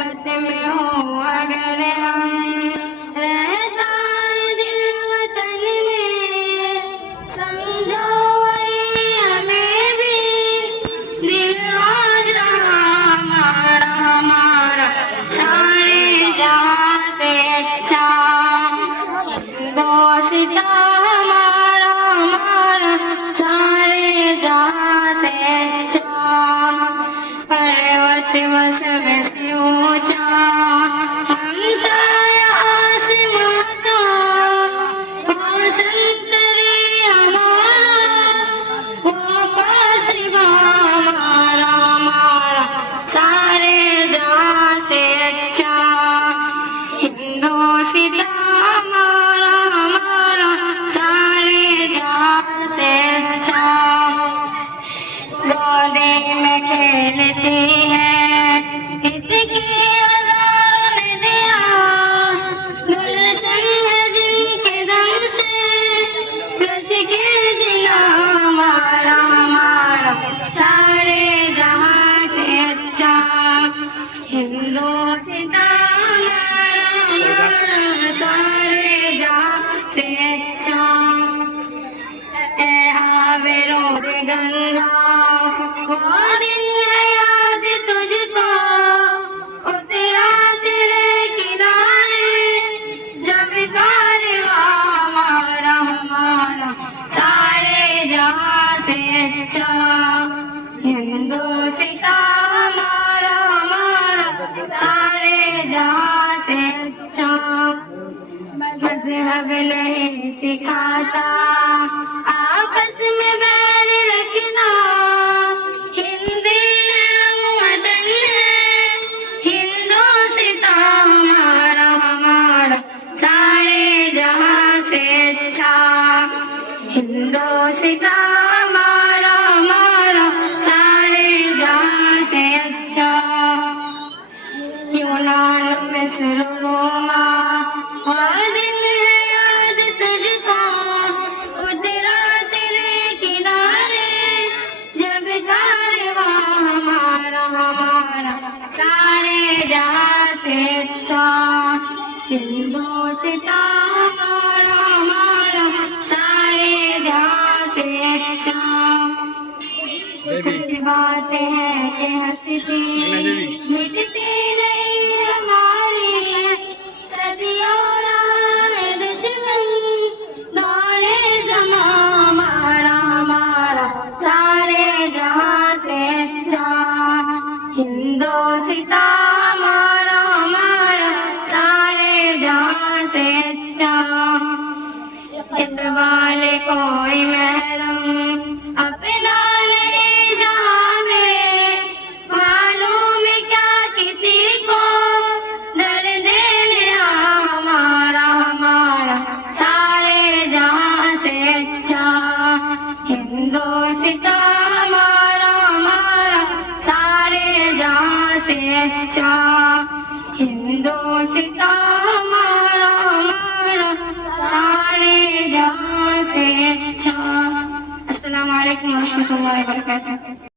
गुर्बत में हो अगर हम, रहता है दिल वतन में, समझो वही हमें भी, दिल हो जहाँ हमारा हमारा सारे जहाँ से अच्छा, दोस्ता हमारा हमारा सारे जहाँ से अच्छा, पर्वत व सबसे ऊंचा हमसाया आसमां का, वो संतरी हमारा, वो पासिबा हमारा हमारा सारे जहाँ से अच्छा, हिंदोस्तां हमारा हमारा सारे जहाँ से अच्छा, गोदे में खेलती है इसकी हज़ारों ने दिया, गुलशन है जिनके दम से, लश्के जिना हमारा हमारा सारे जहाँ से अच्छा, हिंदोस्तां हमारा हमारा सारे जहाँ से अच्छा, ए आवे रोड गंगा वो दिन है याद तुझको, उतरा तेरे किनारे जब कारवां हमारा हमारा सारे जहाँ से अच्छा, हिंदोस्तां हमारा हमारा सारे जहाँ से अच्छा, मज़हब नहीं सिखाता आपस में बैर रखना, हिंदी वतन है हिंदोस्तां हमारा हमारा सारे जहाँ से अच्छा, हिंदोस्तां हमारा हमारा सारे जहाँ से अच्छा, यूनान मिस्र रोमा वो दिन है याद तुझको, उतरा तेरे किनारे जब कारवां हमारा हमारा सारे जहाँ से अच्छा, हिंदोस्तां हमारा हमारा सारे जहाँ से अच्छा, सच बात है कि हंसती मिटती नहीं हमारी, सदियों रहा दुश्मन दौरे ज़मां हमारा हमारा सारे जहाँ से अच्छा, हिंदोस्तां हमारा हमारा सारे जहाँ से अच्छा, इकबाल कोई महरम अपना नहीं जहाँ में, मालूम क्या किसी को दर्द नेहा हमारा हमारा सारे जहाँ से अच्छा, हिंदोस्तां हमारा हमारा सारे जहाँ से अच्छा, हिंदोस्तां हमारा हमारा सारे जहाँ से अच्छा। अस्सलामु अलैकुम व रहमतुल्लाहि व बरकातुहू।